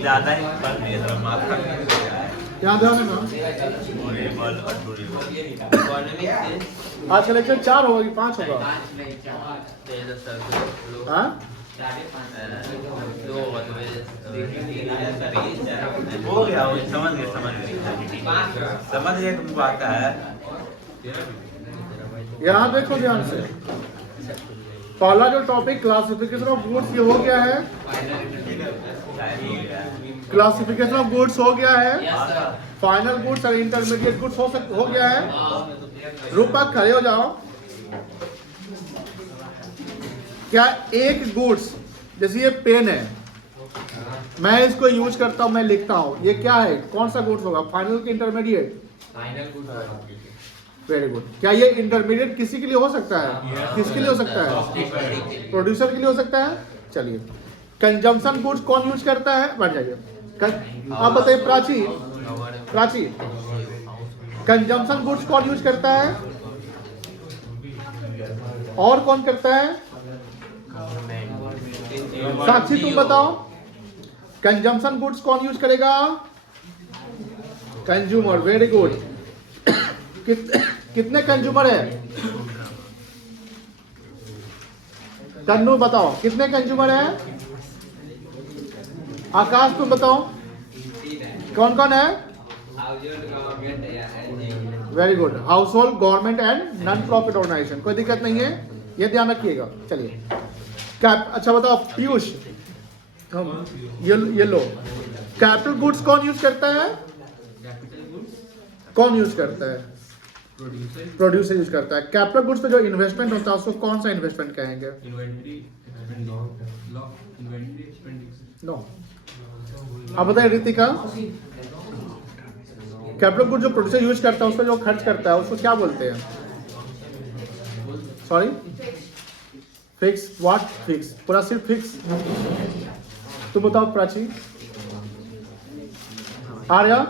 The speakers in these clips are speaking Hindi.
ज़्यादा ही पर मेरा माथा याद है ना? आज का लेक्चर 4 होगा कि 5 होगा? हाँ? हो गया, समझ गए तुम बात है। यहाँ देखो ध्यान से, पहला जो टॉपिक क्लासिफिकेशन ऑफ गुड्स ये हो गया है, क्लासिफिकेशन ऑफ गुड्स हो गया है, फाइनल गुड्स और इंटरमीडिएट गुड्स हो गया है। रूपक खड़े हो जाओ। क्या एक गुड्स, जैसे ये पेन है, मैं इसको यूज करता हूं, मैं लिखता हूं, ये क्या है, कौन सा गुड्स होगा, फाइनल की इंटरमीडिएट? Very good. क्या ये इंटरमीडिएट किसी के लिए हो सकता है? किसके लिए हो सकता है? प्रोड्यूसर के लिए हो सकता है। चलिए, कंजम्पशन गुड्स कौन यूज करता है? बढ़ जाइए, आप बताइए प्राची, कंजम्पशन गुड्स कौन यूज करता है और कौन करता है? साक्षी तुम बताओ, कंजम्पशन गुड्स कौन यूज करेगा? कंज्यूमर। Very good. कितने कंज्यूमर है? कन्नू बताओ कितने कंज्यूमर है? आकाश तुम बताओ कौन कौन है? Very good. Household, government and non profit organisation, कोई दिक्कत नहीं है, ये ध्यान रखिएगा। चलिए, अच्छा बताओ पीयूष, ये लो, कैपिटल गुड्स कौन यूज करता है? कौन यूज करता है? प्रोड्यूसर यूज करता है। कैपिटल गुड्स पे जो इन्वेस्टमेंट होता है उसको कौन सा इन्वेस्टमेंट कहेंगे? नो। अब बताइए रितिका, कैपिटल गुड जो प्रोड्यूसर यूज करता है, उसको जो खर्च करता है, उसको क्या बोलते हैं? Sorry, fix. What fix? पूरा सिर्फ फिक्स। तुम बताओ प्राची। आर्या,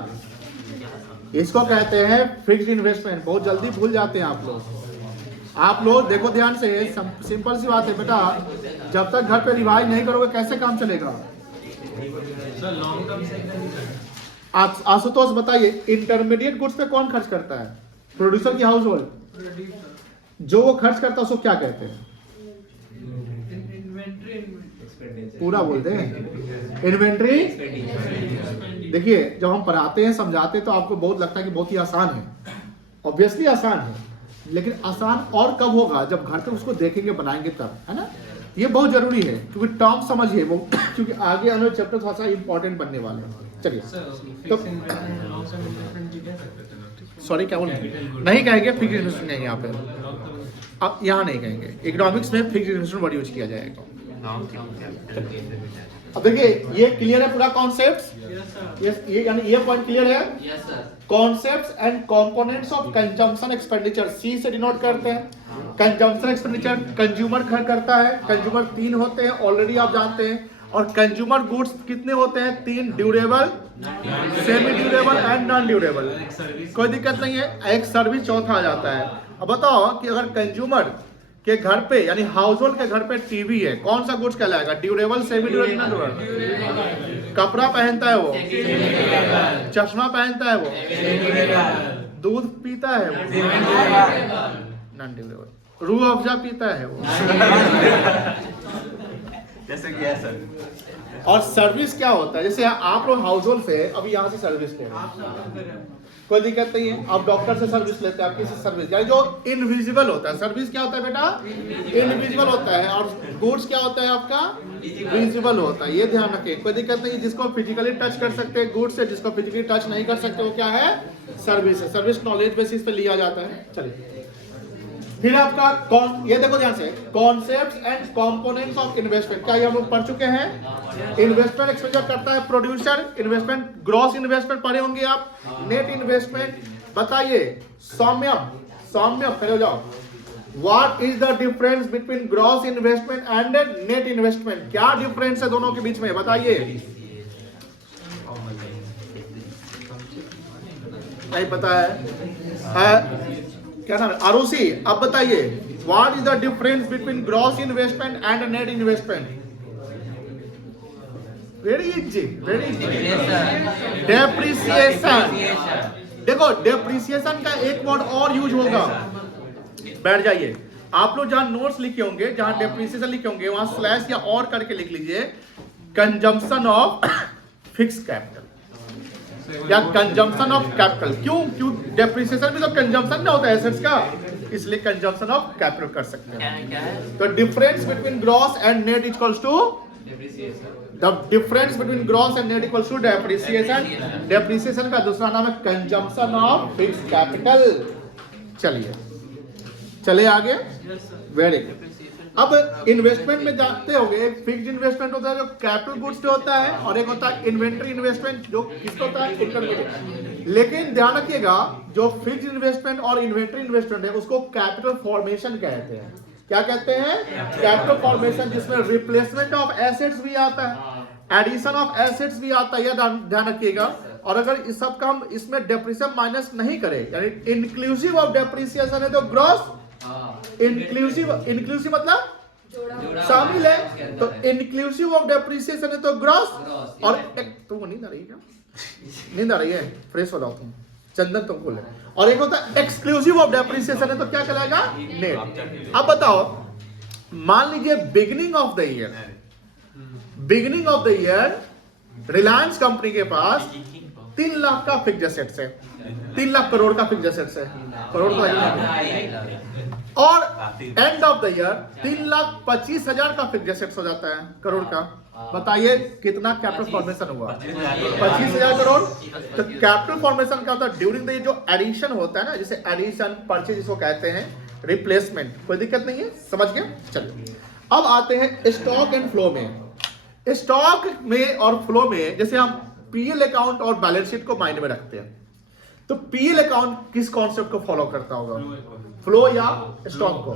इसको कहते हैं फिक्स्ड इन्वेस्टमेंट। बहुत जल्दी भूल जाते हैं आप लोग देखो ध्यान से, सिंपल सी बात है बेटा, जब तक घर पे रिवाइज नहीं करोगे कैसे काम चलेगा? आशुतोष बताइए, इंटरमीडिएट गुड्स पे कौन खर्च करता है? प्रोड्यूसर की हाउस होल्ड जो वो खर्च करता है उसको क्या कहते हैं? पूरा बोलते हैं इन्वेंट्री। देखिए, जब हम पढ़ाते हैं, समझाते हैं, तो आपको बहुत लगता है कि बहुत ही आसान है। ऑब्वियसली आसान है, लेकिन आसान और कब होगा? जब घर पे उसको देखेंगे, बनाएंगे तब, है ना? ये बहुत जरूरी है, क्योंकि टर्म समझिए वो, क्योंकि आगे आने चैप्टर थोड़ा सा इंपॉर्टेंट बनने वाले हैं। चलिए, तो सॉरी क्या बोल नहीं कहेंगे, फिक्स्ड इन्वेस्टमेंट नहीं यहाँ पे, अब यहाँ नहीं कहेंगे। इकोनॉमिक्स में फिक्स्ड इन्वेस्टमेंट वर्ड यूज किया जाएगा। अब देखिए, ये क्लियर है पूरा कॉन्सेप्ट? ये यानी ये पॉइंट क्लियर है? Yes sir. Concepts and components of consumption expenditure, C से डिनोट करते हैं। कंजम्पशन एक्सपेंडिचर कंज्यूमर खर्च करता है। कंज्यूमर 3 होते हैं, ऑलरेडी आप जानते हैं। और कंज्यूमर गुड्स कितने होते हैं? 3, durable, semi durable and non durable. कोई दिक्कत नहीं है, एक सर्विस चौथा आ जाता है। अब बताओ कि अगर कंज्यूमर के घर पे, यानी हाउस होल्ड के घर पे टीवी है, कौन सा गुड्स कहलाएगा? Durable, semi durable, non durable? कपड़ा पहनता है वो, चश्मा पहनता है वो, दूध पीता है वो, नॉन ड्यूरेबल। रूह अफ़ज़ा पीता है वो। जैसे कि सर। और सर्विस क्या होता है? जैसे आप लोग हाउस होल्ड से अभी यहाँ से सर्विस ले रहे हैं, कोई दिक्कत नहीं है, आप डॉक्टर से सर्विस लेते हैं, आप किसी सर्विस, यानी जो इनविजिबल होता है। सर्विस क्या होता है बेटा? इनविजिबल होता है। और गुड्स क्या होता है आपका? विजिबल होता है। ये ध्यान रखें, कोई दिक्कत नहीं। जिसको फिजिकली टच कर सकते हैं गुड्स से, जिसको फिजिकली टच नहीं कर सकते वो क्या है? सर्विस है। सर्विस नॉलेज बेसिस पे लिया जाता है। चलिए, फिर आपका ये देखो ध्यान से, concepts and components of investment, क्या ये हम लोग पढ़ चुके हैं? इन्वेस्टमेंट एक्सपेंडिचर करता है प्रोड्यूसर। इन्वेस्टमेंट, ग्रॉस इन्वेस्टमेंट पढ़े होंगे आप। नेट इन्वेस्टमेंट बताइए। सौम्य खड़े हो जाओ। What is the difference between gross investment and net investment? क्या डिफरेंस है दोनों के बीच में, बताइए। नहीं पता है? क्या नाम है, आरुषि, अब बताइए what is the difference between gross investment and net investment? Very easy, very easy. Depreciation. देखो डेप्रिसिएशन का एक वर्ड और यूज होगा, बैठ जाइए आप लोग, जहां नोट्स लिखे होंगे, जहां डेप्रिसिएशन लिखे होंगे वहां स्लैश या और करके लिख लीजिए कंजम्पशन ऑफ फिक्स कैपिटल या कंजम्पशन ऑफ कैपिटल। क्यों डेप्रिसिएशन भी तो कंजम्पशन में होता है एसेट्स का, इसलिए कंजम्पशन ऑफ कैपिटल कर सकते हैं। तो difference between gross and net equals to the difference between gross and net equals to depreciation. Depreciation का दूसरा नाम है कंजम्पशन ऑफ फिक्स कैपिटल। चलिए आगे, वेरी गुड। अब इन्वेस्टमेंट में जानते होंगे एक फिक्स्ड इन्वेस्टमेंट होता है जो कैपिटल गुड्स पे होता है, और एक होता है इन्वेंटरी इन्वेस्टमेंट जो किसका होता है, इंटरमीडिएट। लेकिन ध्यान रखिएगा जो फिक्स्ड इन्वेस्टमेंट और इन्वेंटरी इन्वेस्टमेंट है उसको कैपिटल फॉर्मेशन कहते हैं। क्या कहते हैं? कैपिटल फॉर्मेशन, जिसमें रिप्लेसमेंट ऑफ एसेट्स भी आता है, एडिशन ऑफ एसेट्स भी आता है, ध्यान रखिएगा। और अगर इस सब का हम इसमें डेप्रिसिएशन माइनस नहीं करें, यानी इंक्लूसिव ऑफ डेप्रिसिएशन है तो ग्रॉस, इंक्लूसिव मतलब शामिल है, तो इंक्लूसिव ऑफ डेप्रिसिएशन है तो ग्रॉस। और एक तुमको नींद आ रही है क्या? नींद आ रही है, फ्रेश हो जाओ तुम, चंदन तुमको ले। और एक होता है एक्सक्लूसिव ऑफ डेप्रिसिएशन है तो क्या कहलाएगा, नेट। अब बताओ, मान लीजिए beginning of the year Reliance company के पास 3 लाख का फिक्स्ड एसेट्स है, 3 लाख करोड़ का फिक्स्ड एसेट्स है, करोड़ तो है, और एंड ऑफ द ईयर 3,25,000 का फिक्स्ड एसेट्स हो जाता है, करोड़ का। बताइए कितना कैपिटल फॉर्मेशन हुआ? 25,000 करोड़। तो कैपिटल फॉर्मेशन का होता है ड्यूरिंग द जो एडिशन होता है ना, जैसे एडिशन, परचेज जिसको कहते हैं, रिप्लेसमेंट, कोई दिक्कत नहीं है, समझ गए? चलिए अब आते हैं स्टॉक एंड फ्लो में। स्टॉक में और फ्लो में जैसे हम पीएल अकाउंट और बैलेंस शीट को माइंड में रखते हैं, तो पीएल अकाउंट किस कॉन्सेप्ट को फॉलो करता होगा? फ्लो या स्टॉक को?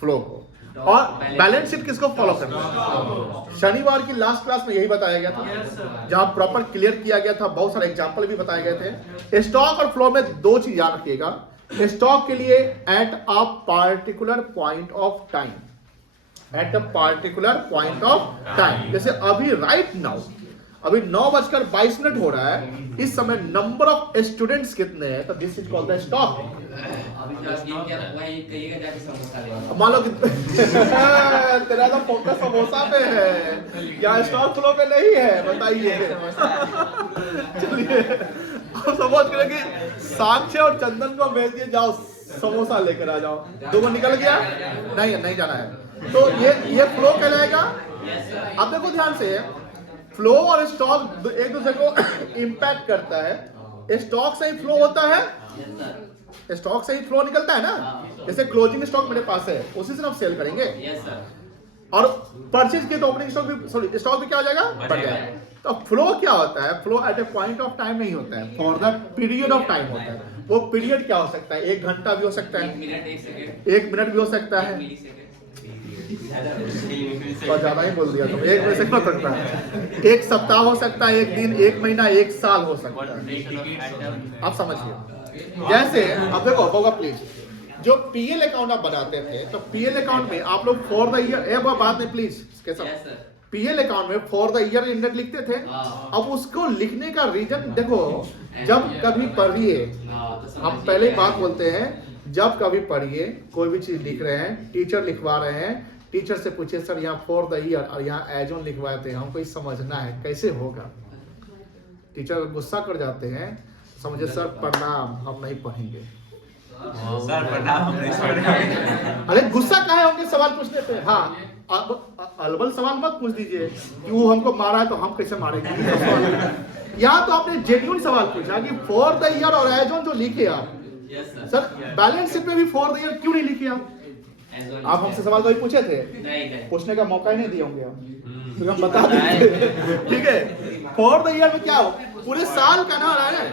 फ्लो को। और बैलेंस शीट किसको फॉलो करता है? शनिवार की लास्ट क्लास में यही बताया गया था, जहां प्रॉपर क्लियर किया गया था, बहुत सारे एग्जांपल भी बताए गए थे। स्टॉक और फ्लो में 2 चीज याद रखिएगा। स्टॉक के लिए at a particular point of time, at a particular point of time, जैसे अभी राइट नाउ अभी 9:22 हो रहा है, इस समय नंबर ऑफ स्टूडेंट्स कितने हैं, तो this is called the stock. मान लो कि तेरा तो फोकस समोसा पे है या स्टॉक फ्लो पे नहीं है, बताइए। चलिए अब समझ गए कि साक्ष्य और चंदन को भेज दिए, जाओ समोसा लेकर आ जाओ, 2 निकल गया, नहीं जाना है, तो ये फ्लो कहलाएगा। अब देखो ध्यान से, फ्लो और स्टॉक एक दूसरे को इंपैक्ट करता है। स्टॉक से ही फ्लो होता है, स्टॉक से ही फ्लो निकलता है ना, जैसे क्लोजिंग स्टॉक मेरे पास है, उसी से हम सेल करेंगे। और परचेज के तो ओपनिंग स्टॉक भी, सॉरी स्टॉक भी क्या हो जाएगा, बढ़ जाएगा। तो फ्लो क्या होता है? Flow at a point of time नहीं होता है, for the period of time होता है। वो पीरियड क्या हो सकता है? 1 घंटा भी हो सकता है, 1 मिनट भी हो सकता है, और ज्यादा ही बोल दिया तुम, 1 मिनट से हो सकता है, 1 सप्ताह हो सकता है, 1 दिन, 1 महीना, 1 साल हो सकता है। आप समझिए, जैसे अब देखो होगा प्लीज, जो पीएल अकाउंट आप बनाते थे, तो पीएल अकाउंट में आप लोग फॉर द ईयर, एक बात नहीं प्लीज, पीएल अकाउंट में फॉर द ईयर एंडेड लिखते थे। अब उसको लिखने का रीजन देखो, जब कभी पढ़िए, हम पहले बात बोलते हैं, जब कभी पढ़िए कोई भी चीज लिख रहे हैं, टीचर लिखवा रहे हैं, टीचर से पूछिए सर यहाँ फॉर द ईयर और यहाँ एज ऑन लिखवाए थे, हमको समझना है कैसे होगा। टीचर गुस्सा कर जाते हैं, समझे सर प्रणाम हम नहीं पढ़ेंगे, सर प्रणाम हम नहीं पढ़ेंगे। अरे गुस्सा काहे होंगे, सवाल पूछ लेते हैं। हाँ, अलबल सवाल मत पूछ दीजिए कि वो हमको मारा है तो हम कैसे मारेंगे। यहाँ तो आपने जेन्युइन सवाल पूछा कि फॉर द ईयर और एज ऑन जो लिखे आप, सर बैलेंस शीट में भी फॉर द ईयर क्यों नहीं लिखे आप हमसे सवाल तो पूछे थे, पूछने का मौका ही नहीं दिए होंगे आप, तो हम बता देंगे। ठीक है, फॉर द ईयर में क्या हो, पूरे साल का ना रहा है,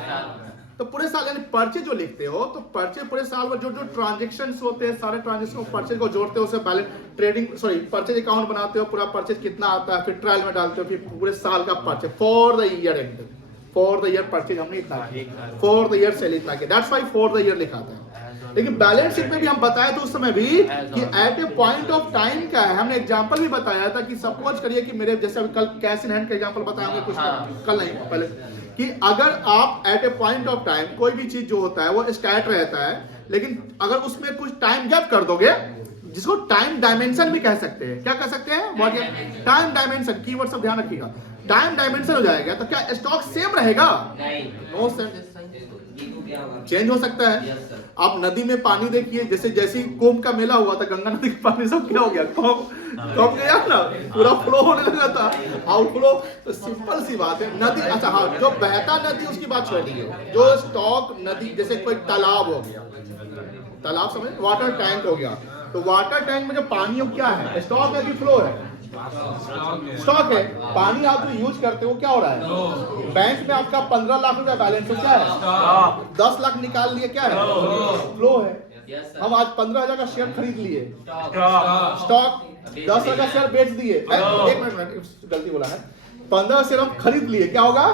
तो पूरे साल यानी पर्चे जो लिखते हो, तो पर्चे पूरे साल में जो जो ट्रांजेक्शन्स होते हैं, सारे ट्रांजेक्शन पर्चे को जोड़ते हो, उसे balance trading sorry purchase account बनाते हो, पूरा परचेज कितना आता है, फिर ट्रायल में डालते हो, फिर पूरे साल का purchase for the year and, for the year purchase हमने इतना किया, फॉर द ईयर सेल इतना किया, that's why for the year लिखा था। लेकिन बैलेंस शीट में भी हम बताए तो उस समय भी कि at a point of time क्या है, हमने एग्जांपल भी बताया था कि सपोज करिए कि मेरे जैसे अभी कल कैश इन हैंड का एग्जांपल बताएंगे कुछ कल नहीं पहले, कि अगर आप at a point of time कोई भी चीज जो होता है वो स्टैट रहता है, लेकिन अगर उसमें कुछ टाइम गैप कर दोगे, जिसको टाइम डायमेंशन भी कह सकते हैं, क्या कह सकते हैं, व्हाट टाइम डायमेंशन, कीवर्ड सब ध्यान रखिएगा, टाइम डायमेंशन हो जाएगा तो क्या स्टॉक सेम रहेगा? नो सर, चेंज हो सकता है। आप नदी में पानी देखिए, जैसे जैसे कुंभ का मेला हुआ था, गंगा नदी का पानी सब क्या हो गया, कम गया ना, पूरा फ्लो होने लगा था, आउटफ्लो। तो सिंपल सी बात है, नदी, अच्छा हाँ, जो बहता नदी उसकी बात छोड़िए, जो स्टॉक नदी, जैसे कोई तालाब हो गया, तालाब समझ, वाटर टैंक हो गया, तो वाटर टैंक में जो पानी हो क्या है, स्टॉक है कि फ्लो है? स्टॉक है। पानी आप जो यूज करते हो क्या हो रहा है? बैंक में आपका 15 लाख रुपया बैलेंस हो, क्या है? 10 लाख निकाल लिए, क्या है? फ्लो है। हम आज 15,000 का शेयर खरीद लिए, स्टॉक 10,000 का शेयर बेच दिए, एक मिनट गलती बोला है, 15 शेयर हम खरीद लिए, क्या होगा?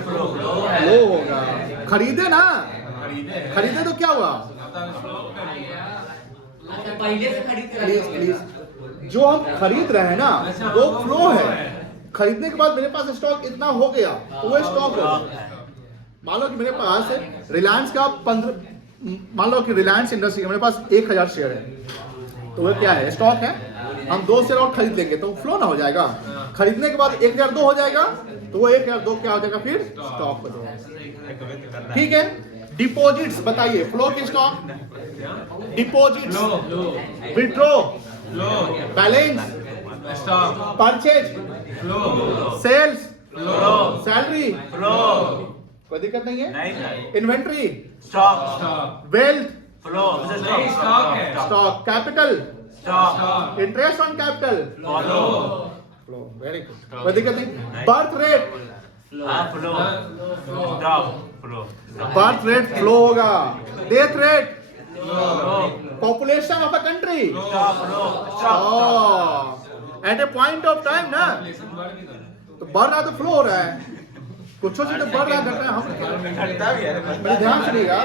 फ्लो होगा। खरीदे ना, खरीदे तो क्या हुआ? पहले से खरीद प्लीज प्लीज, जो हम खरीद रहे हैं ना वो फ्लो है। खरीदने के बाद मेरे पास स्टॉक इतना हो गया तो वो स्टॉक हो। मान लो कि मेरे पास रिलायंस का 15, मान लो कि रिलायंस इंडस्ट्री का मेरे पास 1000 शेयर है, तो वो क्या है, स्टॉक है। हम 2 शेयर और खरीद लेंगे तो फ्लो ना हो जाएगा। खरीदने के बाद 1002 हो जाएगा तो वो 1002 क्या हो जाएगा, फिर स्टॉक हो जाएगा। ठीक है, डिपॉजिट्स बताइए, फ्लो की stock, deposits, withdraw, balance, purchase, sales, salary, कोई दिक्कत नहीं है। Inventory, wealth, stock, capital, interest on capital, flow, very good, कोई दिक्कत नहीं। Birth rate, birth rate flow होगा। Death rate, population of a country, at a point of time ना, तो बढ़ रहा तो फ्लो हो रहा है, कुछ चीज तो बढ़ रहा घट रहा है। हम मेरे ध्यान सुनिएगा,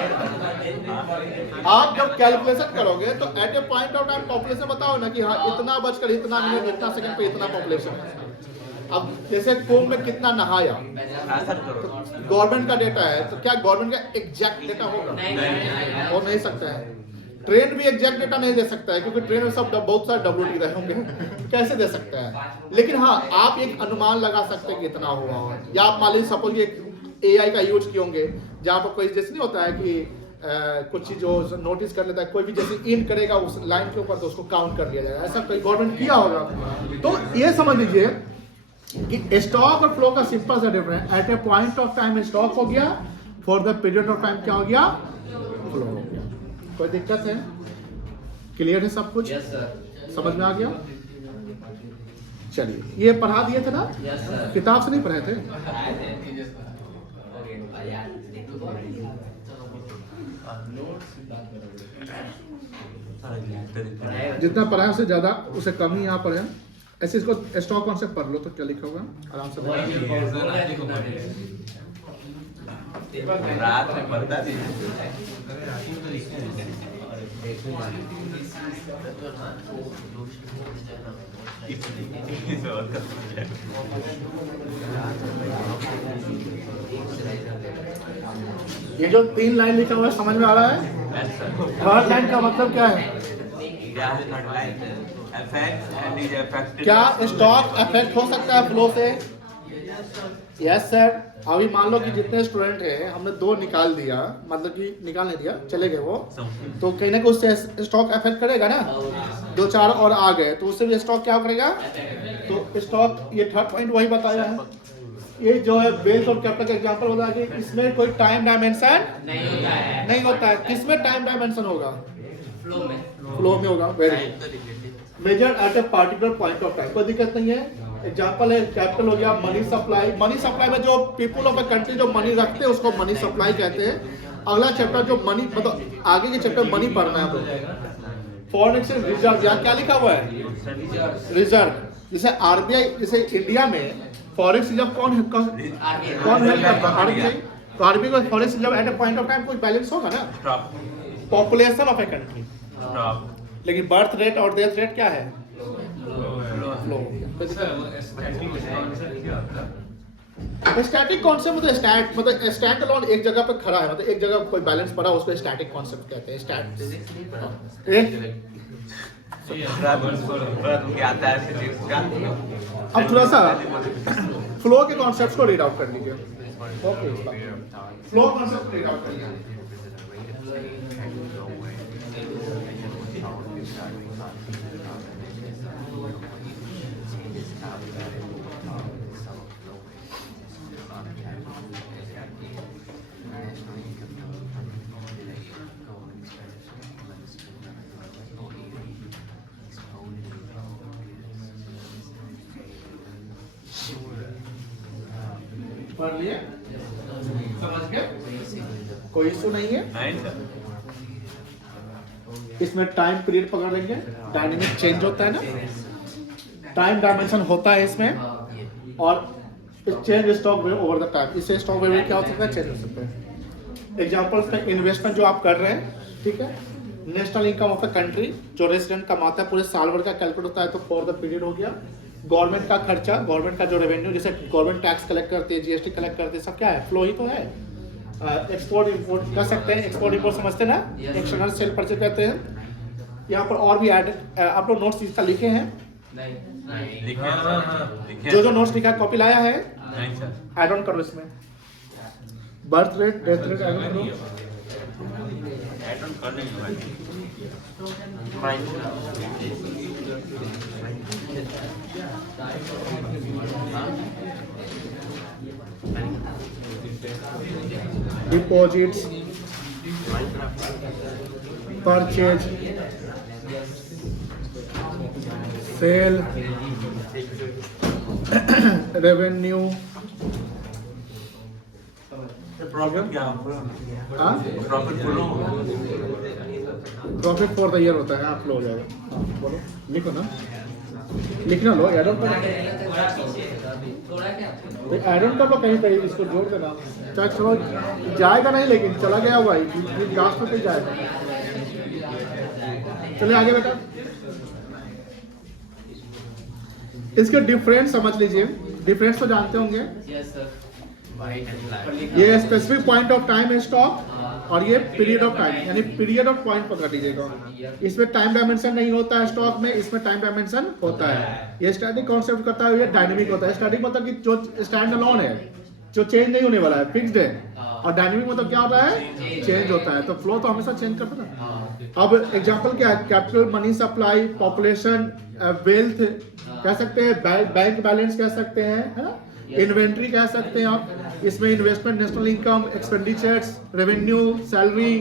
आप जब कैलकुलेशन करोगे तो at a point of time population बताओ ना कि हाँ इतना बजकर इतना मिनट इतना सेकंड पे इतना पॉपुलेशन है। अब जैसे कुंभ में कितना नहाया, गवर्नमेंट का डेटा है, तो क्या गवर्नमेंट का एग्जैक्ट डेटा होगा? हो नहीं सकता है। ट्रेन भी एग्जैक्ट डेटा नहीं दे सकता है, क्योंकि ट्रेन में सब बहुत सारे WT रहे होंगे, कैसे दे सकता है? लेकिन हाँ, आप एक अनुमान लगा सकते हैं कि इतना हुआ हो। या आप मान लीजिए सपोज AI का यूज किए होंगे, जहाँ पर कोई जैसे नहीं होता है कि कुछ चीज जो नोटिस कर लेता है, कोई भी जैसे इन करेगा उस लाइन के ऊपर तो उसको काउंट कर लिया जाएगा, ऐसा कोई गवर्नमेंट किया होगा। तो ये समझ लीजिए कि स्टॉक और फ्लो का सिंपल सा difference, at a point of time stock हो गया, for the period of time क्या हो गया, फ्लो हो गया। कोई दिक्कत है? क्लियर है सब कुछ? यस सर, समझ में आ गया? चलिए, ये पढ़ा दिए थे ना? यस सर, किताब से नहीं पढ़े थे? जितना पढ़ा है उससे ज्यादा, उससे कम ही यहाँ पढ़े। ऐसे इसको स्टॉक कॉन्सेप्ट पढ़ लो तो क्या लिखा होगा आराम से। रात में पढ़ता थी। ये जो 3 लाइन लिखा हुआ है समझ में आ रहा है? थर्ड लाइन का मतलब क्या है? क्या स्टॉक अफेक्ट हो सकता है फ्लो से? Yes sir. अभी मान लो कि जितने स्टूडेंट हैं, हमने 2 निकाल दिया, मतलब कि निकाल नहीं दिया, चले गए वो, तो कहीं ना कहीं उससे स्टॉक अफेक्ट करेगा ना। 2-4 और आ गए तो उससे भी स्टॉक क्या करेगा? तो स्टॉक, ये थर्ड पॉइंट वही बताया है। ये जो है बेस और कैपिटल का एग्जांपल बताया कि इसमें कोई टाइम डायमेंशन नहीं होता है। किसमें टाइम डायमेंशन होगा? फ्लो में होगा। Very good. Major at a particular point of time, कोई दिक्कत नहीं है। एग्जांपल है, कैपिटल हो गया, मनी सप्लाई। मनी सप्लाई में जो पीपल ऑफ अ कंट्री जो मनी रखते हैं उसको मनी सप्लाई कहते हैं। अगला चैप्टर जो मनी, मतलब आगे के चैप्टर मनी पढ़ना है। फॉरेन एक्सचेंज रिजर्व, यहाँ क्या लिखा हुआ है? रिजर्व। जैसे RBI, जैसे इंडिया में फॉरेक्स रिजर्व कौन हेल्प करता है? RBI। तो आरबीआई का फॉरेस्ट जब at a point of time कुछ बैलेंस होगा ना, stop population of a country, stop लेकिन बर्थ रेट और डेथ रेट क्या है, फ्लो। स्टैटिक कॉन्सेप्ट मतलब स्टैंड अलोन एक जगह पे खड़ा है, मतलब एक जगह कोई बैलेंस पड़ा उसको स्टैटिक कॉन्सेप्ट कहते हैं। अब थोड़ा सा फ्लो के कॉन्सेप्ट्स को रीड आउट कर लीजिए। फ्लो कॉन्सेप्ट रीड आउट कर लीजिए। पढ़ लिए, समझ गए, कोई इशू नहीं है। इसमें टाइम पीरियड पकड़ लेंगे, डायनेमिक चेंज होता है ना, टाइम डायमेंशन होता है इसमें, और change stock over the time, इससे स्टॉक वेरिएशन क्या हो सकता है, चेंज हो सकता है। एग्जांपल्स में इन्वेस्टमेंट जो आप कर रहे हैं, ठीक है, national income of the country जो रेसिडेंट कमाता है पूरे साल भर का कैलकुलेट होता है, तो फॉर द पीरियड हो गया। गवर्नमेंट का खर्चा, गवर्नमेंट का जो रेवेन्यू, जैसे गवर्नमेंट टैक्स कलेक्ट करती है, जीएसटी कलेक्ट करती है, सब क्या है, फ्लो ही तो है। एक्सपोर्ट इंपोर्ट कर सकते हैं, एक्सपोर्ट इंपोर्ट समझते हैं ना, एक्सटर्नल सेल परचेज कहते हैं। यहाँ पर और भी ऐड आप लोग नोट्स इसका लिखे हैं, जो नोट्स लिखा है कॉपी लाया है, ऐड ऑन करो इसमें, birth rate death rate add on करो। Deposits, purchase, sale, revenue, profit क्या प्रॉफिट फॉर द ईयर होता है, आप फ्लो हो जाएगा। बोलो, लिखो ना, लिखना लो, ऐड ऑन कर ऐड ऑन कर लो, कहीं कहीं इसको जोड़ देना, चाहे चलो जाएगा नहीं, लेकिन चला गया हुआ लास्ट में कहीं जाएगा। चलिए आगे बेटा, इसके डिफरेंस समझ लीजिए, डिफरेंस तो जानते होंगे, ये स्पेसिफिक पॉइंट ऑफ टाइम है स्टॉक, और ये पीरियड ऑफ टाइम, यानी पीरियड ऑफ पॉइंट पकड़ लीजिएगा। इसमें टाइम डायमेंशन नहीं होता है स्टॉक में, इसमें टाइम डायमेंशन होता है। ये स्टैटिक कॉन्सेप्ट करता है, ये डायनेमिक होता है। स्टैटिक मतलब कि जो स्टैंड अलोन है, जो चेंज नहीं होने वाला है, फिक्स्ड है, और डायनेमिक मतलब क्या होता है, चेंज होता है। तो फ्लो तो हमेशा चेंज करता है। अब एग्जांपल क्या है, capital, money supply, population, wealth कह सकते हैं, बैंक बैलेंस कह सकते हैं, है ना, इन्वेंट्री कह सकते हैं आप। इसमें investment, national income, expenditures, revenue, salary,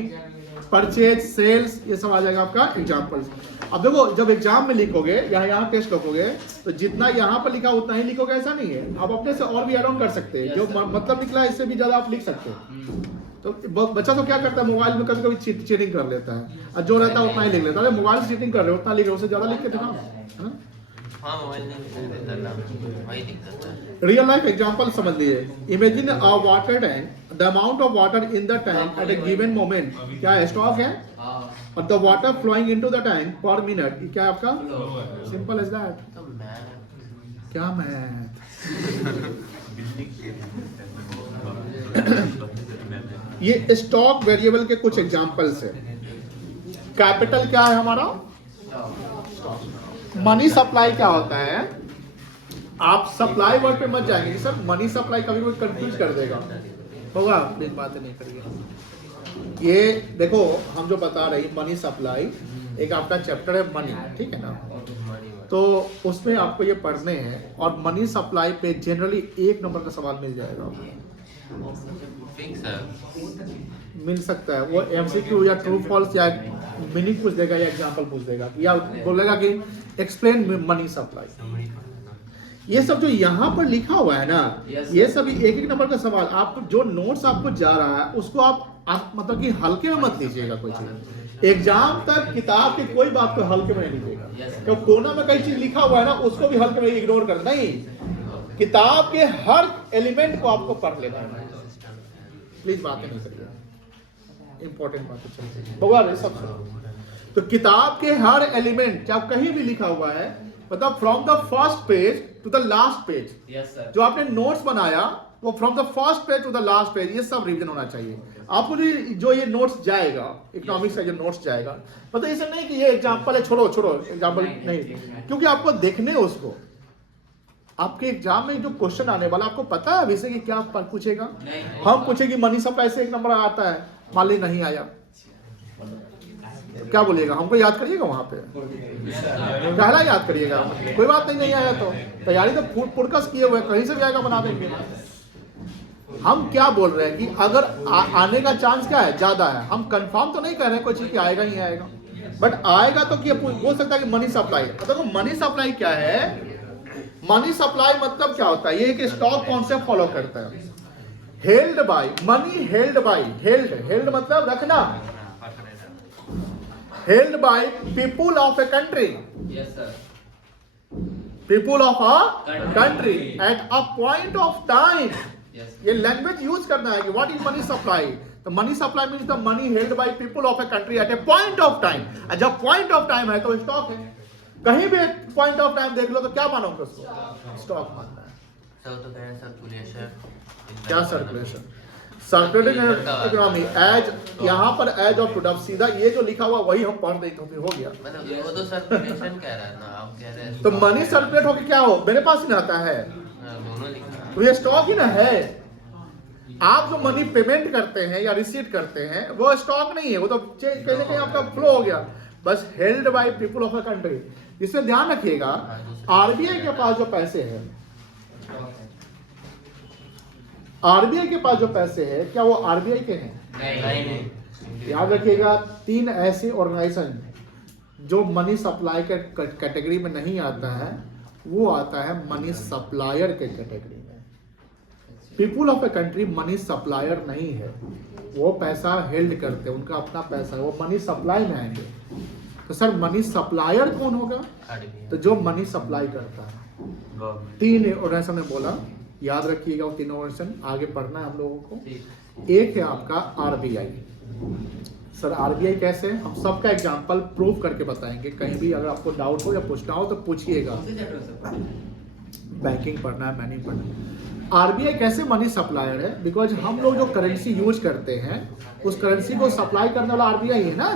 purchase, sales, ये सब आ जाएगा आपका एग्जांपल्स। अब देखो, जब एग्जाम में लिखोगे या यहाँ टेस्ट लिखोगे, तो जितना यहाँ पर लिखा उतना ही लिखोगे, ऐसा नहीं है। आप अपने से और भी ऐड ऑन कर सकते हैं, जो मतलब निकला है इससे भी ज्यादा आप लिख सकते हैं। तो बच्चा तो क्या करता है, मोबाइल में कभी कभी चीटिंग कर लेता है, और जो रहता है उतना ही लिख लेता है। अरे मोबाइल से चीटिंग कर रहे हो, उतना लिख रहे हो, उससे ज्यादा लिख के दिखाओ, है ना। रियल लाइफ एग्जांपल समझ लीजिए। Imagine a water tank, the amount of water in the tank at a given moment, क्या है, स्टॉक है, और the water flowing into the tank per minute, क्या है आपका, सिंपल एज दैट। क्या मैथ ये स्टॉक वेरिएबल के कुछ एग्जांपल्स है। कैपिटल क्या है हमारा, मनी सप्लाई क्या होता है, आप सप्लाई वर्ड पे मत जाएंगे कि सर मनी सप्लाई, कभी कोई कंफ्यूज कर देगा, होगा, प्लीज बातें नहीं करिए। ये देखो, हम जो बता रहे हैं मनी सप्लाई, एक आपका चैप्टर है मनी, ठीक है ना, तो उसमें आपको ये पढ़ने हैं, और मनी सप्लाई पे जनरली 1 नंबर का सवाल मिल जाएगा, मिल सकता है। वो एमसीक्यू या ट्रू फॉल्स या मीनिंग पूछ देगा, या एग्जांपल पूछ देगा, या बोलेगा कि एक्सप्लेन मनी सप्लाई। ये सब जो यहाँ पर लिखा हुआ है ना, ये सभी 1-1 नंबर का सवाल। आप जो नोट्स आपको जा रहा है उसको आप मतलब कि हल्के में मत लीजिएगा कोई चीज। एग्जाम तक किताब की कोई बात को हल्के में नहीं लीजिएगा, तो कोना में कई चीज लिखा हुआ है ना, उसको भी हल्के में इग्नोर कर, नहीं, किताब के हर एलिमेंट को आपको पढ़ लेना है। प्लीज बातें नहीं करिए, इंपॉर्टेंट बातें चल रही है बगैर सब सुनो। तो किताब के हर एलिमेंट चाहे कहीं भी लिखा हुआ है, मतलब from the first page to the last page, yes sir, जो आपने नोट्स बनाया वो from the first page to the last page, ये सब रिवीजन होना चाहिए आपको। जो ये नोट्स जाएगा, इकोनॉमिक्स का जो नोट्स जाएगा, मतलब ऐसे नहीं कि ये एग्जांपल है, छोड़ो छोड़ो एग्जांपल नहीं, क्योंकि आपको देखने उसको, आपके एग्जाम में जो क्वेश्चन आने वाला आपको पता है अभी से कि क्या पूछेगा। हम पूछेगी मनी सप्लाई से एक नंबर आता है, मान ली नहीं आया, क्या बोलिएगा, हमको याद करिएगा वहां पे, पहला याद करिएगा, कोई बात नहीं आया तो तैयारी तो पुरकस किए हुए, कहीं से भी आएगा बना देंगे। हम क्या बोल रहे हैं कि अगर आने का चांस क्या है, ज्यादा है, हम कंफर्म तो नहीं कह रहे हैं कोई चीज की आएगा ही आएगा, बट आएगा तो क्या बोल सकता है कि मनी सप्लाई। देखो मनी सप्लाई क्या है, मनी सप्लाई मतलब क्या होता है, ये एक स्टॉक कॉन्सेप्ट फॉलो करता है, held by money, held by, held मतलब रखना, held by people of a country, yes sir, people of a country at a point of time, yes, ये लैंग्वेज यूज करना है कि व्हाट इज मनी सप्लाई। तो money supply means the money held by people of a country at a point of time, जब पॉइंट ऑफ टाइम है तो स्टॉक है, कहीं भी पॉइंट ऑफ टाइम देख लो तो क्या मानोगे उसको, स्टॉक मानना है। सर तो कह रहे हैं सर्कुलेशन, क्या सर्कुलेशन, सर्कुलेटिंग इकोनॉमी एज, यहाँ पर एज ऑफ प्रोडक्ट, सीधा ये जो लिखा हुआ वही हम पढ़ रहे थे, हो गया। मतलब वो तो सर्कुलेशन कह रहा है ना, आप कह रहे हैं तो मनी सर्कुलेट होके क्या हो, मेरे पास ही ना आता है, दोनों लिखा है। तो ये स्टॉक ही ना है। आप जो मनी पेमेंट करते हैं या रिसीट करते हैं वो स्टॉक नहीं है, वो तो कहीं ना कहीं आपका फ्लो हो गया, बस held by people of a country. इससे ध्यान रखिएगा, आरबीआई के पास जो पैसे हैं, आरबीआई के पास जो पैसे हैं क्या वो आरबीआई के हैं? नहीं, याद रखिएगा, 3 ऐसे ऑर्गेनाइजेशन जो मनी सप्लाई के कैटेगरी में नहीं आता है, वो आता है मनी सप्लायर के कैटेगरी में। People of a country money supplier नहीं है, वो पैसा हेल्ड करते हैं, उनका अपना पैसा है, वो मनी सप्लाई में आएंगे। तो सर मनी सप्लायर कौन होगा? तो जो मनी सप्लाई करता है। 3 ऑर्गेनाइजेशन ने बोला, याद रखिएगा वो 3 ऑर्गेनाइजेशन, आगे पढ़ना है हम लोगों को। एक है आपका आरबीआई। सर आरबीआई कैसे, हम सबका एग्जांपल प्रूव करके बताएंगे, कहीं भी अगर आपको डाउट हो या पूछना हो तो पूछिएगा। बैंकिंग पढ़ना है, मैनेजिंग पढ़ना है। आरबीआई कैसे मनी सप्लायर है? बिकॉज हम लोग जो करेंसी यूज करते हैं उस करेंसी को सप्लाई करने वाला आरबीआई है ना।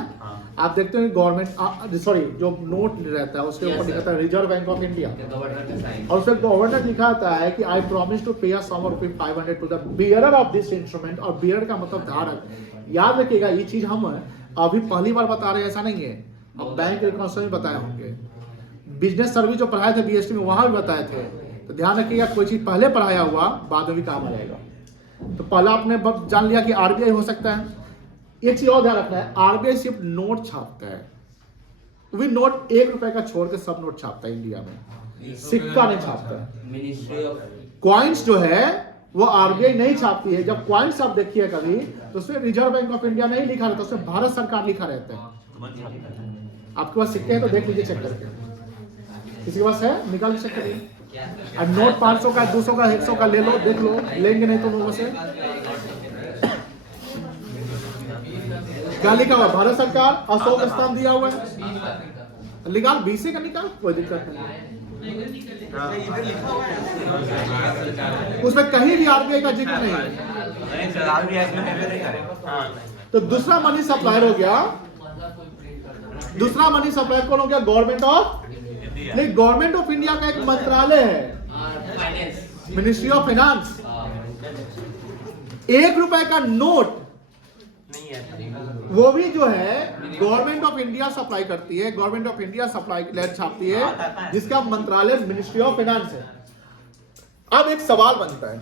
आप देखते हैं गवर्नमेंट, सॉरी जो नोट रहता है उसके ऊपर लिखा था रिजर्व बैंक ऑफ इंडिया, और उसमें गवर्नर लिखा आता है कि आई promise to pay sum of ₹500 to the bearer of this instrument, और बियरर का मतलब धारक। याद रखिएगा ये चीज हम अभी पहली बार बता रहे हैं, ऐसा नहीं है, अब बैंक रिकॉन्स में बताए होंगे, बिजनेस सर्विस जो पढ़ाए थे बीएसटी में वहां भी बताए थे। तो ध्यान रखिएगा, कोई चीज पहले पढ़ाया हुआ बाद में भी काम आ जाएगा। तो पहला आपने जान लिया कि आरबीआई हो सकता है। एक चीज और ध्यान रखना है, आरबीआई सिर्फ नोट छापता है, वो नोट ₹1 का छोड़ के सब नोट छापता है इंडिया में, सिक्का नहीं छापता है। मिनिस्ट्री ऑफ क्वाइंस जो है वो आरबीआई नहीं छापती है। जब क्वाइंस आप देखिए कभी तो उसमें रिजर्व बैंक ऑफ इंडिया नहीं लिखा रहता, उसमें भारत सरकार लिखा रहता है। आपके पास सिक्के हैं तो देख लीजिए, चेक करके, किसी के पास है निकाल चेक करिए। और नोट 500 का, 200 का, 100 का ले लो, देख लो, लेंगे नहीं तो लोगों से। क्या लिखा हुआ? भारत सरकार, अशोक स्थान दिया हुआ है, निकाल, बीसी का निकाल, कोई दिक्कत नहीं, उसमें कहीं भी आरबीआई का जिक्र नहीं है। तो दूसरा मनी सप्लायर हो गया, दूसरा मनी सप्लायर कौन हो गया? गवर्नमेंट ऑफ, नहीं, गवर्नमेंट ऑफ इंडिया का एक मंत्रालय है, फाइनेंस, मिनिस्ट्री ऑफ फाइनेंस। ₹1 का नोट नहीं है, वो भी जो है गवर्नमेंट ऑफ इंडिया सप्लाई करती है, गवर्नमेंट ऑफ इंडिया सप्लाई छापती है, जिसका मंत्रालय मिनिस्ट्री ऑफ फाइनेंस है। अब एक सवाल बनता है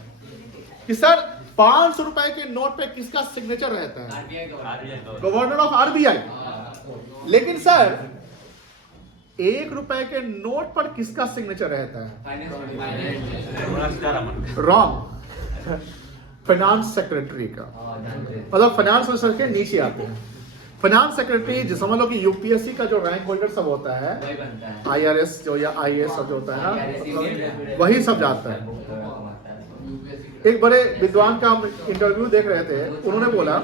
कि सर ₹500 के नोट पे किसका सिग्नेचर रहता है? Governor of RBI. लेकिन सर ₹1 के नोट पर किसका सिग्नेचर रहता है? रॉन्ग, फाइनेंस सेक्रेटरी का, मतलब फाइनेंस मिनिस्टर के नीचे आते हैं। फाइनेंस सेक्रेटरी जो समझ लो कि यूपीएससी का जो रैंक होल्डर सब होता है, आईआरएस जो या आईएएस सब जो होता है ना, मतलब वही सब जाता है। एक बड़े विद्वान का हम इंटरव्यू देख रहे थे, उन्होंने बोला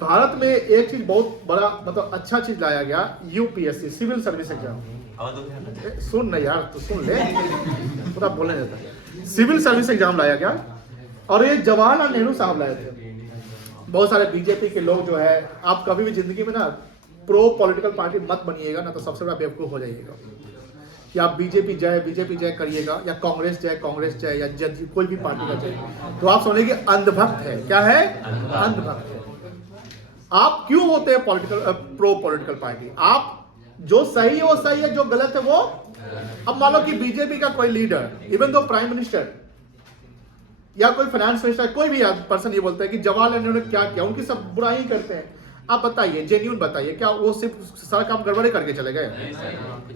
भारत में एक चीज बहुत बड़ा मतलब अच्छा चीज लाया गया, यूपीएससी सिविल सर्विस एग्जाम। सुन ना यार, तो सुन ले, पूरा बोलने देता। सिविल सर्विस एग्जाम लाया गया और ये जवाहरलाल नेहरू साहब लाए थे। बहुत सारे बीजेपी के लोग जो है, आप कभी भी जिंदगी में ना प्रो पॉलिटिकल पार्टी मत बनिएगा ना, तो सबसे बड़ा बेवकूफ हो जाइएगा कि आप बीजेपी जय करिएगा या कांग्रेस जय या जज कोई भी पार्टी का जय, तो आप समझिए कि अंधभक्त है। क्या है? अंधभक्त है। आप क्यों होते हैं प्रो पॉलिटिकल पार्टी? आप जो सही है वो सही है, जो गलत है वो। अब मान लो कि बीजेपी का कोई leader, even though prime minister या कोई फाइनेंस मिनिस्टर, कोई भी पर्सन ये बोलता है कि जवाहरलाल नेहरू ने क्या किया, उनकी सब बुराई करते हैं। आप बताइए, जेन्यून बताइए, क्या वो सिर्फ सारा काम गड़बड़े करके चले गए?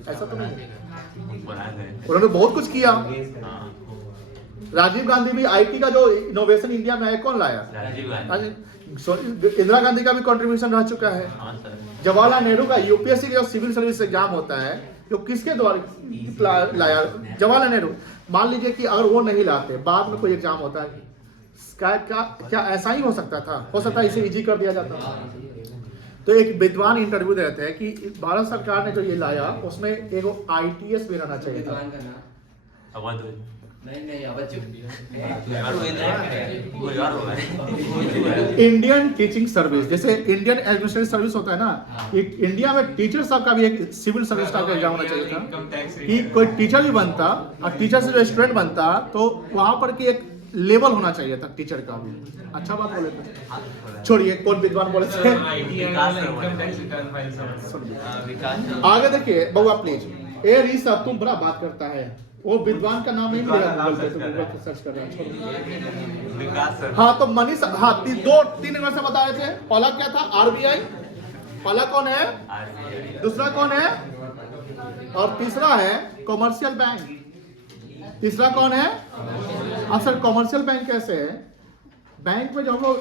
ऐसा तो नहीं, उन्होंने बहुत कुछ किया। राजीव गांधी भी आईटी का जो इनोवेशन इंडिया में है, कौन लाया? राजीव गांधी। इंदिरा गांधी का भी कंट्रीब्यूशन रह चुका है। जवाहरलाल नेहरू का यूपीएससी का सिविल सर्विस एग्जाम होता है, जो किसके द्वारा लाया? जवाहरलाल नेहरू। मान लीजिए कि अगर वो नहीं लाते, बाद में कोई एग्जाम होता है, क्या ऐसा ही हो सकता था? हो सकता है इसे इजी कर दिया जाता। तो एक विद्वान इंटरव्यू दे रहे थे कि भारत सरकार ने जो ये लाया, उसमें एक आईटीएस भी रहना चाहिए था। इंडियन टीचिंग सर्विस, जैसे इंडियन एडमिनिस्ट्रेटिव सर्विस होता है ना, इंडिया में टीचर साहब का भी एक सिविल सर्विस का एग्जाम होना चाहिए था कि कोई टीचर भी बनता और टीचर से जो स्टूडेंट बनता, तो वहां पर की एक लेवल होना चाहिए था टीचर का भी। अच्छा बात बोले थे, छोड़िए कौन विद्वान बोले थे। आगे देखिए बउआ प्लीज, ए ऋषभ तुम बड़ा बात करता है, वो विद्वान का नाम नहीं मिलेगा गूगल पे, तो गूगल पे सर्च कर रहा है। हाँ तो मनीष, हाँ 2-3 से बता रहे थे। पहला क्या था? आरबीआई। पहला कौन है? दूसरा कौन है? और तीसरा है कॉमर्शियल बैंक। तीसरा कौन है? अब सर कॉमर्शियल बैंक कैसे है? बैंक में जो हम लोग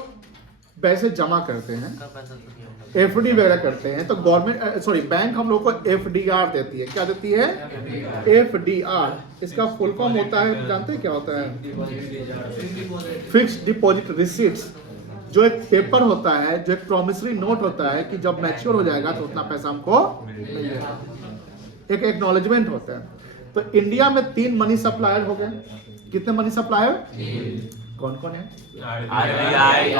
पैसे जमा करते हैं, एफडी वगैरह करते हैं, तो गवर्नमेंट बैंक हम लोग को एफडीआर देती है। क्या देती है? एफडीआर। इसका फुल फॉर्म होता है, जानते हैं क्या होता है? Fixed deposit receipts. जो एक पेपर होता है, जो एक प्रॉमिसरी नोट होता है कि जब मैच्योर हो जाएगा तो उतना पैसा हमको मिलेगा, एक एक्नॉलेजमेंट होता है। तो इंडिया में 3 मनी सप्लायर हो गए। कितने मनी सप्लायर? कौन कौन है? आरबीआई,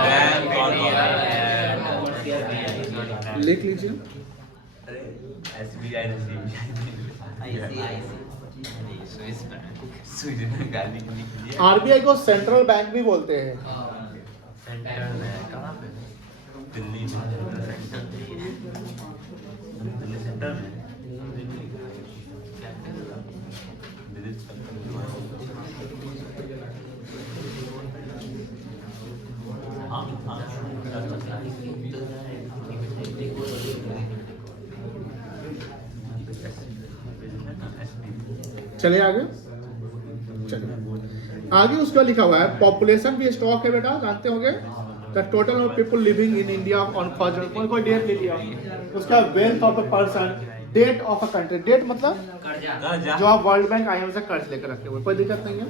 लिख लीजिए। एसबीआई, आरबीआई को सेंट्रल बैंक भी बोलते हैं। दिल्ली सेंटर में चलिए आगे। चलिए आगे उसका लिखा हुआ है पॉपुलेशन भी स्टॉक है बेटा, जानते होंगे। The total of people living in India on first, कोई डेट ले लिया, उसका wealth of a person, date of a country. Date मतलब जो आप वर्ल्ड बैंक आईएमएफ से कर्ज लेकर रखे हुए, कोई दिक्कत नहीं है।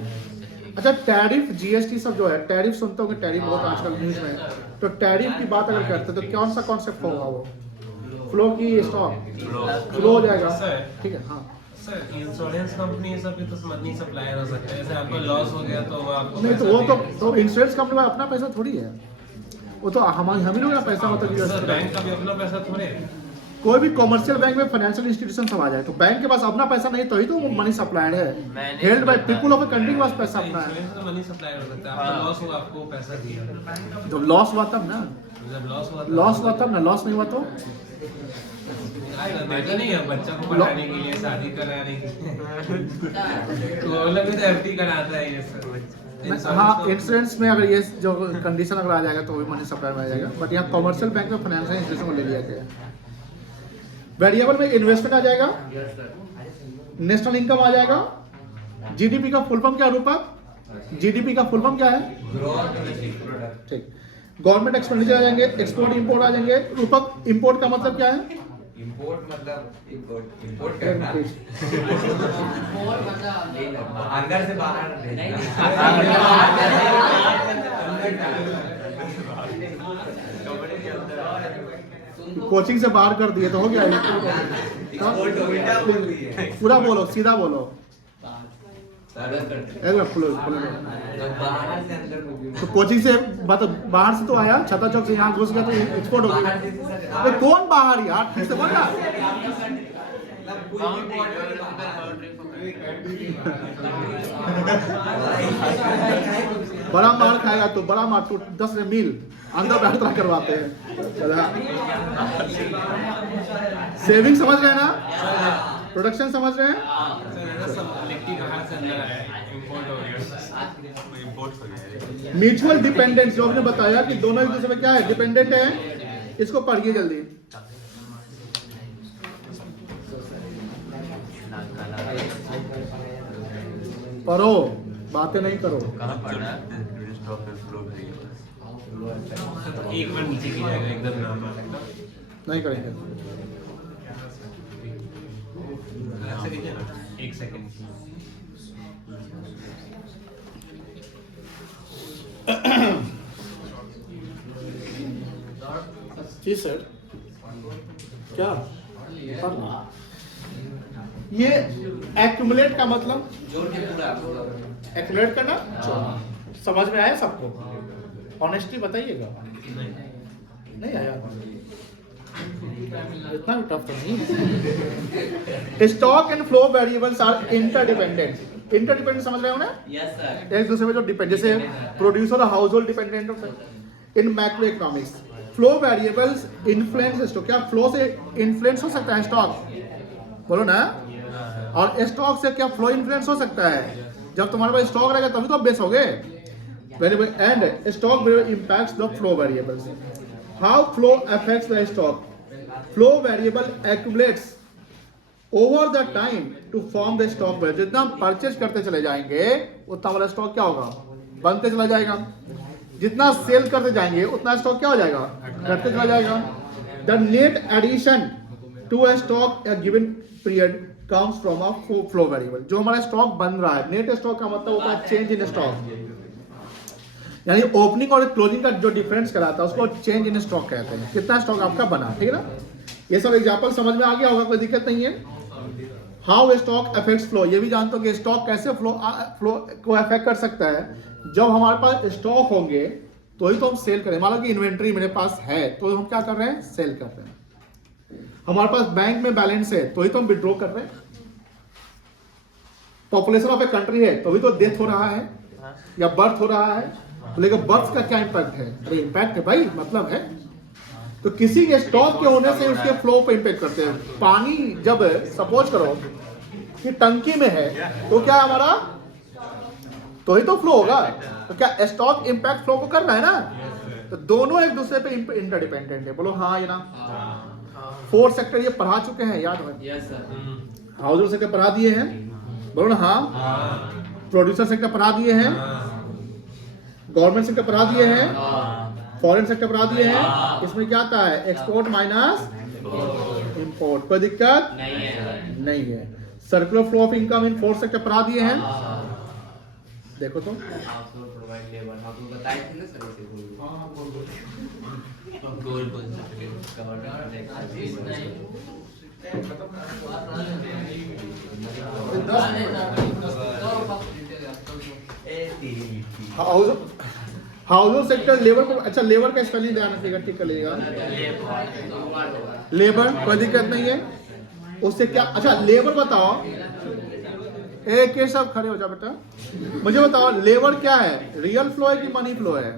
अच्छा टैरिफ, जीएसटी सब जो है, टैरिफ सुनते होंगे, टैरिफ बहुत आजकल न्यूज में है। तो टैरिफ की बात अगर करते हैं तो कौन सा कॉन्सेप्ट होगा? वो फ्लो की स्टॉक फ्लो हो जाएगा, ठीक है। हाँ सर इंश्योरेंस कंपनी सब भी तो मनी सप्लायर हो सकते हैं, जैसे आपका लॉस हो गया तो आपको नहीं, तो वो तो इंश्योरेंस कंपनी में अपना पैसा थोड़ी है, वो तो हम ही लोग का पैसा होता है। बैंक का भी अपना पैसा थोड़े है। कोई भी कॉमर्शियल बैंक में फाइनेंशियल इंस्टीट्यूशन सब आ जाए, तो बैंक के पास अपना पैसा नहीं, तो ही तो मनी सप्लायर है। Held by people of a country के पास पैसा अपना है। इंश्योरेंस तो मनी सप्लायर हो सकता है, आपका लॉस हुआ आपको पैसा दिया, जब लॉस हुआ तब ना, जब लॉस हुआ तब ना, लॉस नहीं हुआ तो देता नहीं है बच्चा को पढ़ाने के लिए, शादी कराने के लिए, तो वो लोग भी तो एफडी कराता है ये सर। हाँ इंश्योरेंस में अगर ये जो कंडीशन अगर आ जाएगा तो वो मनी सप्लायर में आ जाएगा। बट यहाँ कॉमर्शियल बैंक में फाइनेंशियल इंस्टीट्यूशन को ले लिया गया है। वेरिएबल में इन्वेस्टमेंट आ जाएगा, नेशनल इनकम आ जाएगा। जीडीपी का फुल फॉर्म क्या रूपक? जीडीपी का फुल फॉर्म क्या है? ठीक। गवर्नमेंट एक्सपेंडिचर आ जाएंगे, एक्सपोर्ट इंपोर्ट आ जाएंगे। रूपक इंपोर्ट का मतलब क्या है? इंपोर्ट मतलब इंपोर्ट करना और मतलब अंदर से बाहर नहीं कोचिंग से बाहर कर दिए तो हो गया इंपोर्ट उल्टा बोल रही है। पूरा बोलो, सीधा बोलो। सर एक मिनट, फुल बाहर से अंदर हो गई। तो कोचिंग से मतलब बाहर से तो आया, छता चौक से यहाँ घुस गया तो एक्सपोर्ट हो गया। अबे कौन बाहर यार, ठीक से बोल ना। बड़ा मार खाएगा तो बड़ा मार तो 10 मील अंदर बैठता करवाते हैं। सेविंग समझ रहे हैं ना, प्रोडक्शन समझ रहे हैं। लिट्टी बाहर से अंदर आया, इंपोर्ट हो गया। म्यूचुअल डिपेंडेंस जो आपने बताया कि दोनों एक दूसरे में क्या है, डिपेंडेंट है। इसको पढ़िए जल्दी। पढ़ो, बातें नहीं करो। कहाँ पढ़ा? एक बार नीचे की जाएगा एकदम नाम नहीं करेंगे। ऐसे कीजिए ना, एक सेकंड। जी सर, क्या पढ़ना? ये एक्यूमुलेट का मतलब जोड़ के पूरा एक्यूमुलेट करना समझ में आया सबको? ऑनेस्टली बताइएगा। नहीं आया? इतना भी टफ तो नहीं। Stock and flow variables are interdependent. Interdependent समझ रहे हो ना? यस सर एक दूसरे में जो डिपेंड, जैसे प्रोड्यूसर और हाउस होल्ड डिपेंडेंट होता है। इन macro economics flow variables influence stock. क्या फ्लो से इन्फ्लुएंस हो सकता है स्टॉक? बोलो ना। और स्टॉक से क्या फ्लो इन्फ्लुएंस हो सकता है? जब तुम्हारे पास स्टॉक रहेगा तभी तो आप बेचोगे। Variable and stock variable impacts the flow variables. How flow affects the stock? Flow variable accumulates over the time to form the stock variable. जितना हम परचेज करते चले जाएंगे उतना हमारा स्टॉक क्या होगा? बनते चला जाएगा। जितना सेल करते जाएंगे उतना स्टॉक क्या हो जाएगा? घटते चला जाएगा। The net addition to a stock a given period comes from a flow variable. जो हमारा स्टॉक बन रहा है, नेट स्टॉक का मतलब होता है चेंज इन स्टॉक, यानी ओपनिंग और क्लोजिंग का जो डिफरेंस कराता है उसको चेंज इन स्टॉक कहते हैं। कितना स्टॉक आपका बना, ठीक है ना? ये सब एग्जांपल समझ में आ गया होगा, कोई दिक्कत नहीं है। हाउ स्टॉक अफेक्ट्स फ्लो, ये भी जानते हो कि स्टॉक कैसे फ्लो को अफेक्ट कर सकता है। जब हमारे पास स्टॉक होंगे तो ही तो हम सेल करें। मान लो कि इन्वेंट्री मेरे पास है तो हम क्या कर रहे हैं? सेल कर रहे हैं। हमारे पास बैंक में बैलेंस है तो ही तो हम विड्रॉ कर रहे हैं। पॉपुलेशन ऑफ ए कंट्री है तो भी तो डेथ हो रहा है या बर्थ हो रहा है। लेकिन बर्थ का क्या इंपैक्ट है? अरे इंपैक्ट है भाई, मतलब है। तो किसी के स्टॉक के होने से उसके फ्लो पे इंपैक्ट करते हैं। पानी जब सपोज करो कि टंकी में है तो क्या हमारा तो ही तो फ्लो होगा। तो क्या स्टॉक इंपैक्ट फ्लो को कर रहा है ना? तो दोनों एक दूसरे पे इंटरडिपेंडेंट है। बोलो हाँ या ना। 4 सेक्टर ये पढ़ा चुके हैं, याद है? Yes sir house hold sector पढ़ा दिए हैं, बोलो ना हाँ। प्रोड्यूसर सेक्टर पढ़ा दिए हैं, गवर्नमेंट सेक्टर पढ़ा दिए हैं, फॉरेन सेक्टर पढ़ा दिए हैं। इसमें क्या आता है? Export minus import. कोई दिक्कत नहीं है। Circular flow of income in 4 sector पढ़ा दिए हैं। देखो तो प्रोवाइड लेबर आप लोग बताए थे ना सर इसे गोल गोल हाउस होल्ड सेक्टर लेबर को, अच्छा लेबर का स्पेलिंग ध्यान रखिएगा, ठीक कर लीजिएगा। लेबर कोई दिक्कत नहीं है। उससे क्या, अच्छा लेबर बताओ, एक ये सब खड़े हो जाओ बेटा, मुझे बताओ लेबर क्या है? रियल फ्लो है कि मनी फ्लो है?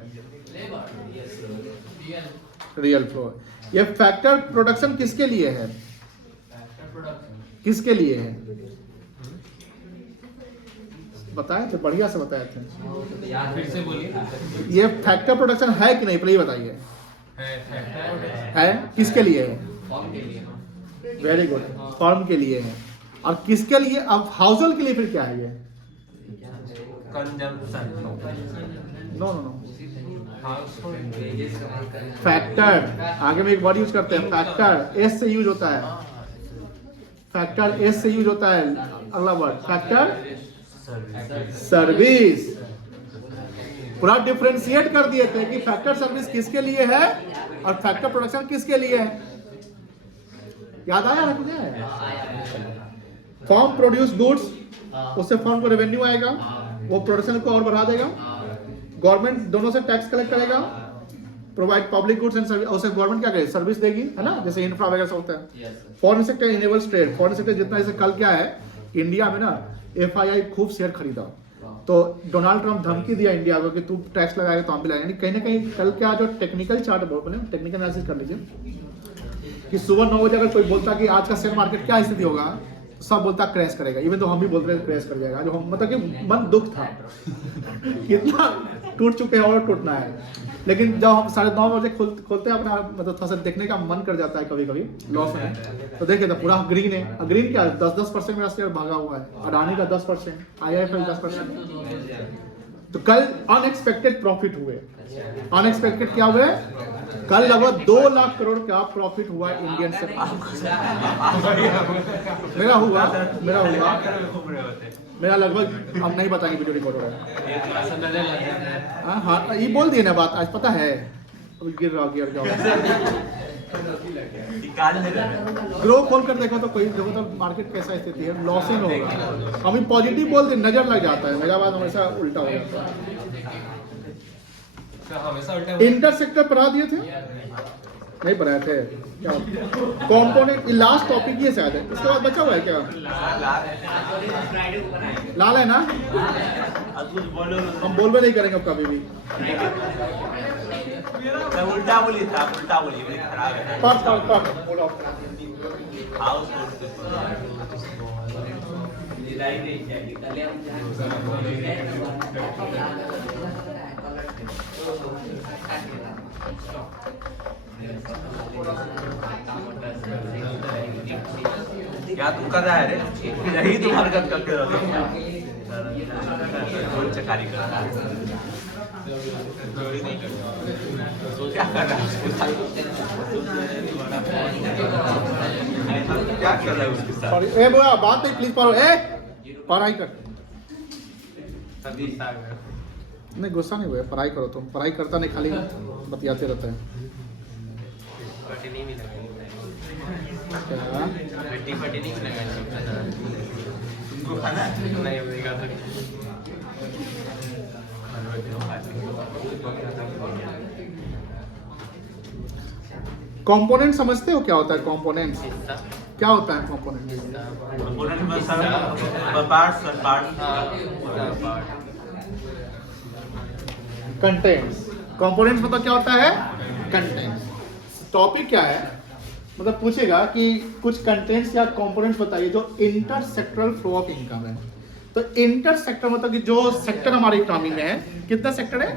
रियल फ्लो है। ये फैक्टर प्रोडक्शन किसके लिए है? किसके लिए है? बताए थे, बढ़िया से बताए थे। फिर से बोलिए। ये फैक्टर प्रोडक्शन है कि नहीं, पहले बताइए। है किसके लिए है? फॉर्म के लिए वेरी गुड, फर्म के लिए है। और किसके लिए? अब हाउस होल्ड के लिए फिर क्या है ये? Consumption. No no no, factor, आगे में एक वर्ड यूज करते हैं फैक्टर, एस से यूज होता है, फैक्टर एस से यूज होता है। अगला वर्ड फैक्टर सर्विस, पूरा डिफरेंशिएट कर दिए थे कि फैक्टर सर्विस किसके लिए है और फैक्टर प्रोडक्शन किसके लिए है। याद आया ना तुझे? फॉर्म प्रोड्यूस गुड्स, उससे फॉर्म को रेवेन्यू आएगा, वो प्रोडक्शन को और बढ़ा देगा, गवर्नमेंट दोनों से टैक्स कलेक्ट करेगा, provide public goods and service, उससे गवर्नमेंट क्या करेगी, सर्विस देगी, है ना, जैसे इंफ्रा वगैरह सब होता है। Foreign sector enables trade, foreign sector जितना, जैसे कल क्या है इंडिया में ना FII खूब शेयर खरीदा, तो डोनाल्ड ट्रंप धमकी दिया इंडिया को कि तू टैक्स लगाएगा तो हम भी लगाएंगे। कहीं ना कहीं कल क्या जो टेक्निकल चार्ट बोल, टेक्निकल एनालिसिस कर लीजिए कि सुबह 9 बजे अगर कोई बोलता कि आज का शेयर मार्केट क्या स्थिति होगा, तो सब बोलता क्रैश करेगा, इवन तो हम भी बोलते रहे क्रैश कर जाएगा, जो हम मतलब कि मन दुख था कितना टूट चुके हैं और टूटना है। लेकिन जब हम 9:30 बजे खोलते हैं अपना, मतलब थोड़ा सा देखने का मन कर जाता है कभी कभी लॉस में, तो देखे तो पूरा ग्रीन है। ग्रीन क्या 10% मेरा शेयर भागा हुआ है, अडानी का 10%, IIFL 10%। तो कल अनएक्सपेक्टेड प्रॉफिट हुए, अनएक्सपेक्टेड क्या हुए, कल लगभग 2 लाख करोड़ का प्रॉफिट हुआ इंडियन से। मेरा लगभग, हम नहीं बताएंगे, वीडियो रिकॉर्ड हो रहा है। हाँ ये बोल दिए ना बात, आज पता है अभी गिर रहा ग्रो खोल कर देखो तो कोई देखो तो मार्केट कैसा स्थिति है, लॉसिंग होगा। हम पॉजिटिव बोल दे नजर लग जाता है, मेरा बात हमेशा उल्टा हो जाता है। इंटर सेक्टर पढ़ा दिए थे, नहीं पढ़ाए थे क्या? कंपोनेंट, लास्ट टॉपिक ये शायद है, इसके बाद बचा हुआ है क्या? लाल है ना, हम बोलबे नहीं करेंगे अब कभी भी। उल्टा बोली था, उल्टा बोली खराब है। पढ़ बोलो। क्या तुम कर रहा है रे? यही तुम हरकत करते रहोगे, चकारी कर रहा है, क्या कर रहा है उसके साथ? क्या कर रहा है उसके साथ? ए बोला बात नहीं, प्लीज पढ़ो, ए पढ़ाई कर, नहीं गुस्सा नहीं हुआ, पढ़ाई करो। तुम पढ़ाई करता नहीं, खाली बतियाते रहते हैं। तुमको खाना है? कंपोनेंट समझते हो क्या होता है? कंपोनेंट क्या होता है? कंपोनेंट कंटेंट्स, कंपोनेंट्स मतलब क्या होता है? कंटेंट्स। टॉपिक क्या है, मतलब पूछेगा कि कुछ कंटेंट्स या कंपोनेंट्स बताइए जो inter sectoral flow of income है। तो इंटर सेक्टर मतलब कि जो सेक्टर हमारी इकोनॉमी में है, कितना सेक्टर है?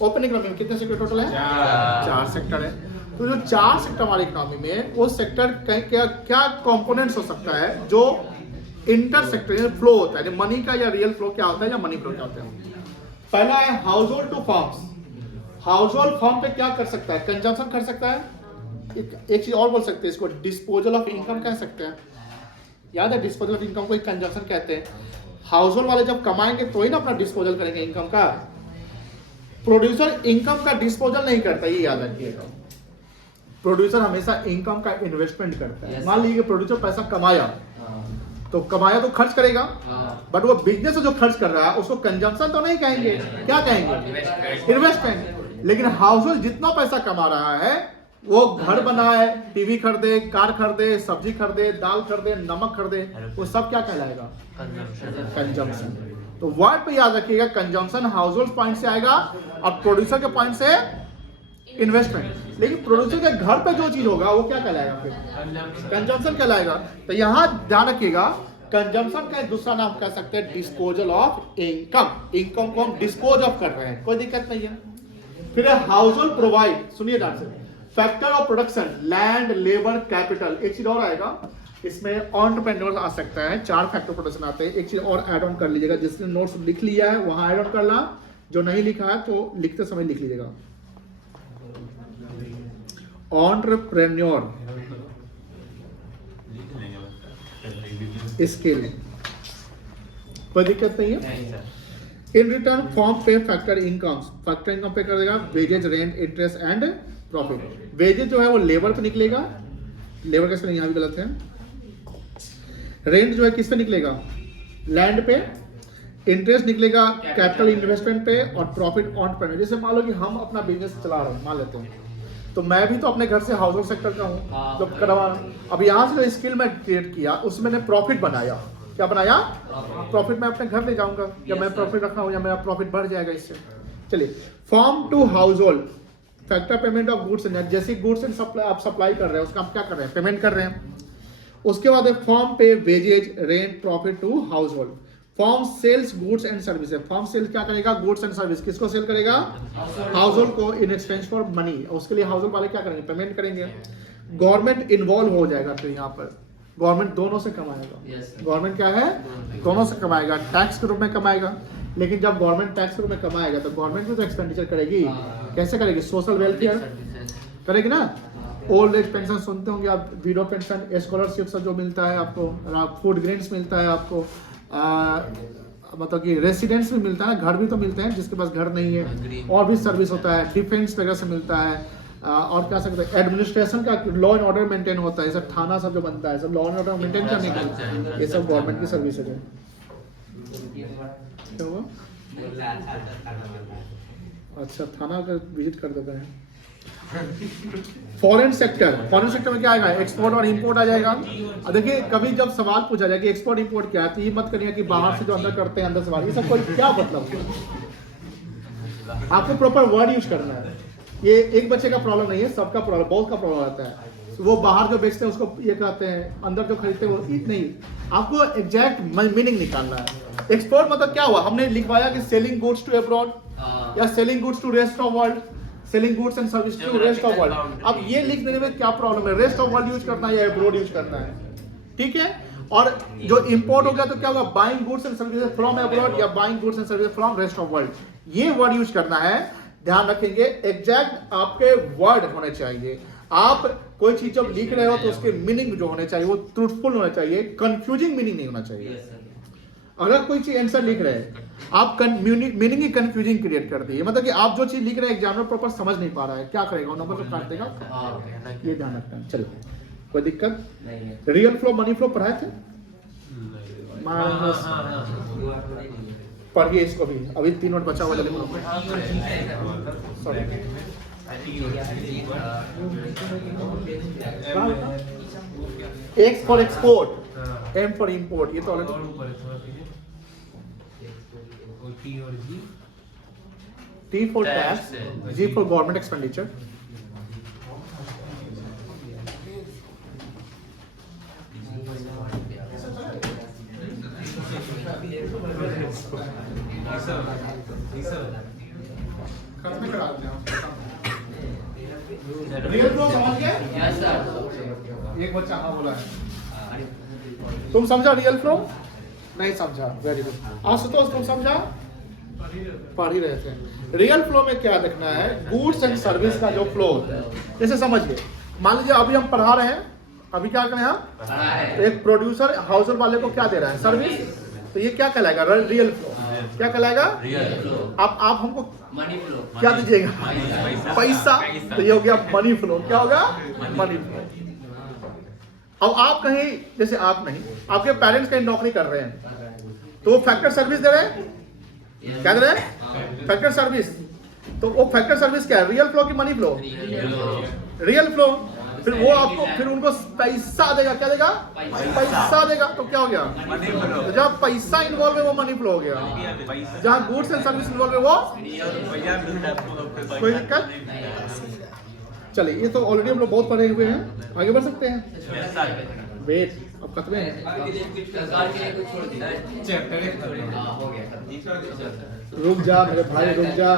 ओपन इकोनॉमी में कितने सेक्टर टोटल है? 4 सेक्टर है। तो जो 4 सेक्टर हमारी इकोनॉमी में, वो सेक्टर क्या क्या कंपोनेंट्स हो सकता है जो इंटर सेक्टर फ्लो होता है? मनी का या रियल फ्लो क्या होता है, या मनी फ्लो क्या होता है? पहला है house hold two forms. House hold form पे क्या कर सकता है? कंजम्पशन कर सकता है। एक चीज और बोल सकते हैं, इसको डिस्पोजल ऑफ इनकम कह सकते हैं। याद है, डिस्पोजल ऑफ इनकम को कंजम्पशन कहते हैं। हाउस होल्ड वाले जब कमाएंगे तो ही ना अपना डिस्पोजल करेंगे इनकम का। प्रोड्यूसर इनकम का डिस्पोजल नहीं करता, ये याद रखिएगा। प्रोड्यूसर हमेशा इनकम का इन्वेस्टमेंट करता है। मान लीजिए प्रोड्यूसर पैसा कमाया, तो कमाया तो खर्च करेगा, बट वो बिजनेस जो खर्च कर रहा है उसको कंजम्पशन तो नहीं कहेंगे, क्या कहेंगे? इन्वेस्टमेंट। लेकिन हाउस होल्ड जितना पैसा कमा रहा है, वो घर बनाए, टीवी खरीदे, कार खरीदे, सब्जी खरीदे, दाल खरीदे, नमक खरीदे, वो सब क्या कहलाएगा? कंजम्पशन। तो वर्ड पे याद रखिएगा, कंजम्पशन हाउस होल्ड पॉइंट से आएगा और प्रोड्यूसर के पॉइंट से इन्वेस्टमेंट। लेकिन प्रोड्यूसर के घर पे जो चीज होगा वो क्या कहलाएगा? फिर कंजम्पशन कहलाएगा। तो यहाँ ध्यान रखिएगा, कंजम्पशन का एक दूसरा नाम कह सकते हैं डिस्पोजल ऑफ इनकम। इनकम को हम डिस्पोज ऑफ कर रहे हैं, कोई दिक्कत नहीं है। फिर हाउस होल्ड प्रोवाइड, सुनिए ध्यान से, factor of production, land, labour, capital. एक चीज और आएगा इसमें, एंटरप्रेन्योर आ सकता है। 4 फैक्टर प्रोडक्शन आते हैं। एक चीज और ऐड ऑन कर लीजिएगा, जिसने नोट्स लिख लिया है वहां ऐड ऑन करना, जो नहीं लिखा है तो लिखते समय लिख लीजिएगा। एंटरप्रेन्योर स्किल, कोई दिक्कत नहीं है। इन रिटर्न फॉर्म पे फैक्टर इनकम पे कर देगा, wages, rent, interest and profit. Wages जो है वो लेबर पे निकलेगा, लेबर का स्पेलिंग यहाँ भी गलत है। रेंट जो है किस पे निकलेगा, लैंड पे। इंटरेस्ट निकलेगा कैपिटल इन्वेस्टमेंट पे, और प्रॉफिट ऑन पे। जैसे मान लो कि हम अपना बिजनेस चला रहे हैं, मान लेते हैं, तो मैं भी तो अपने घर से हाउस होल्ड सेक्टर का हूँ, तो करवा। अब यहाँ से जो स्किल मैं क्रिएट किया उसमें मैंने प्रॉफिट बनाया। क्या बनाया, प्रॉफिट मैं अपने घर ले जाऊंगा, या मैं प्रॉफिट रखा हूँ, या मेरा प्रॉफिट बढ़ जाएगा इससे। चलिए, firm to household factor payment of goods and, जैसे गुड्स एंड आप सप्लाई कर रहे हैं उसका हम क्या कर रहे हैं, पेमेंट कर रहे हैं। उसके बाद फॉर्म पे wages, rent, profit to household. Firm sales goods and services, firm sale क्या करेगा, गुड्स एंड सर्विस। किसको सेल करेगा, हाउस होल्ड को, इन एक्सचेंज फॉर मनी। उसके लिए हाउस होल्ड वाले क्या करेंगे, पेमेंट करेंगे। गवर्नमेंट इन्वॉल्व हो जाएगा, फिर यहाँ पर गवर्नमेंट दोनों से कमाएगा। गवर्नमेंट क्या है, दोनों से कमाएगा, टैक्स के रूप में कमाएगा। लेकिन जब गवर्नमेंट टैक्स के रूप में कमाएगा तो गवर्नमेंट भी तो एक्सपेंडिचर करेगी। कैसे करेगी, सोशल वेलफेयर करेगी ना। ओल्ड एज पेंशन सुनते होंगे आप, विडो पेंशन, स्कॉलरशिप सब जो मिलता है आपको, फूड ग्रेन्स मिलता है आपको, मतलब कि रेसिडेंस भी मिलता है, घर भी तो मिलते हैं जिसके पास घर नहीं है, और भी सर्विस होता है, डिफेंस वगैरह से मिलता है, और क्या सकते हैं, एडमिनिस्ट्रेशन का लॉ एंड ऑर्डर मेंटेन होता है, सब थाना सब जो बनता है, सब लॉ एंड ऑर्डर मेंटेन करने के लिए, ये सब गवर्नमेंट की सर्विसेज है। क्या हुआ, अच्छा थाना का विजिट कर देते हैं। फॉरेन सेक्टर में क्या आएगा, एक्सपोर्ट और इंपोर्ट आ जाएगा। देखिए कभी जब सवाल पूछा जाए कि एक्सपोर्ट इंपोर्ट क्या है, तो ये मत करिए कि बाहर से जो अंदर करते हैं, अंदर सवाल, ये सब कोई क्या मतलब है। आपको प्रॉपर वर्ड यूज करना है। ये एक बच्चे का प्रॉब्लम नहीं है, सबका प्रॉब्लम, बहुत का प्रॉब्लम आता है। वो बाहर जो बेचते हैं उसको ये कहते हैं, अंदर जो खरीदते हैं वो नहीं। आपको एग्जैक्ट मीनिंग निकालना है। एक्सपोर्ट मतलब क्या हुआ, हमने लिखवाया कि सेलिंग गुड्स टू अब्रॉड, या selling goods to rest of world, selling goods and service to rest of world. अब ये लिख देने में क्या प्रॉब्लम है, रेस्ट ऑफ वर्ल्ड यूज करना है या अब्रॉड यूज करना है, ठीक है। और जो इंपोर्ट हो गया तो क्या होगा, buying goods and services from abroad या buying goods and services from rest of world, ये वर्ड यूज करना है। ध्यान रखेंगे, एग्जैक्ट आपके वर्ड होने चाहिए। आप कोई चीज जब लिख रहे हो तो उसके मीनिंग जो होने चाहिए वो ट्रूथफुल होना चाहिए, कंफ्यूजिंग मीनिंग नहीं होना चाहिए। अगर कोई चीज आंसर लिख रहे हैं, आप मीनिंग की कंफ्यूजिंग क्रिएट कर दी, मतलब कि आप जो चीज लिख रहे हैं एग्जामिनर प्रॉपर समझ नहीं पा रहा है, क्या करेगा, नंबर तो काट देगा। ये ध्यान रखना है। चलो, कोई दिक्कत नहीं है। रियल फ्लो, मनी फ्लो पढ़ाए थे, पढ़िए इसको भी, अभी 3 मिनट बचा हुआ। X for export, M for import, ये तो already. T for tax, G for government expenditure. खत्म करा देते हैं। रियल फ्लो समझ गए? Yes sir. एक बच्चा हाँ बोला है। तुम समझा रियल फ्लो? नहीं समझा, वेरी गुड। आशुतोष तुम समझा? पढ़ ही रहे थे। रियल फ्लो में क्या देखना है, गुड्स एंड सर्विस का जो फ्लो होता है। जैसे समझिए, मान लीजिए अभी हम पढ़ा रहे हैं, अभी क्या करें हम, एक प्रोड्यूसर हाउस होल्ड वाले को क्या दे रहा है, सर्विस, तो ये क्या कहलाएगा, रियल फ्लो। क्या कहलाएगा, रियल फ्लो। अब आप हमको मनी फ्लो क्या दीजिएगा, पैसा, तो ये हो गया मनी फ्लो। क्या होगा, मनी फ्लो। अब आप कहीं, जैसे आप नहीं, आपके पेरेंट्स कहीं नौकरी कर रहे हैं, तो वो फैक्टर सर्विस दे रहे हैं, क्या दे रहे हैं, फैक्टर सर्विस। तो वो फैक्टर सर्विस क्या है, रियल फ्लो की मनी फ्लो, रियल फ्लो। फिर वो आपको, फिर उनको पैसा देगा, क्या देगा, पैसा देगा। तो क्या हो गया, तो जहाँ पैसा इन्वॉल्व है वो मनी फ्लो हो गया, जहाँ गुड्स एंड सर्विस इन्वॉल्व है वो। कोई दिक्कत? चलिए, ये तो ऑलरेडी हम लोग बहुत पढ़े हुए हैं, आगे बढ़ सकते हैं। वेट, अब खत्म है, रुक जा मेरे भाई, रुक जा।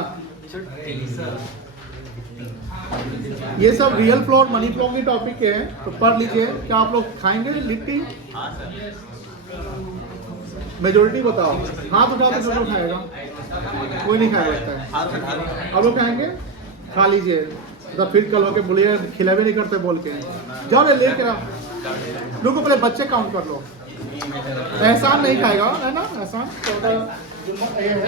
ये सब रियल फ्लो और मनी फ्लो की टॉपिक है, तो पढ़ लीजिए। क्या आप लोग खाएंगे लिट्टी? मेजोरिटी बताओ, हाथ उठाओ तो जो खाएगा, कोई नहीं खाएगा लगता है। अब लोग खाएंगे, खा लीजिए, तो फिर कल होके बोलिए खिला भी नहीं करते बोल के, जाओ ले लेके आओ। लोगों पहले बच्चे काउंट कर लो। एहसान नहीं खाएगा है ना, एहसान तो ये है।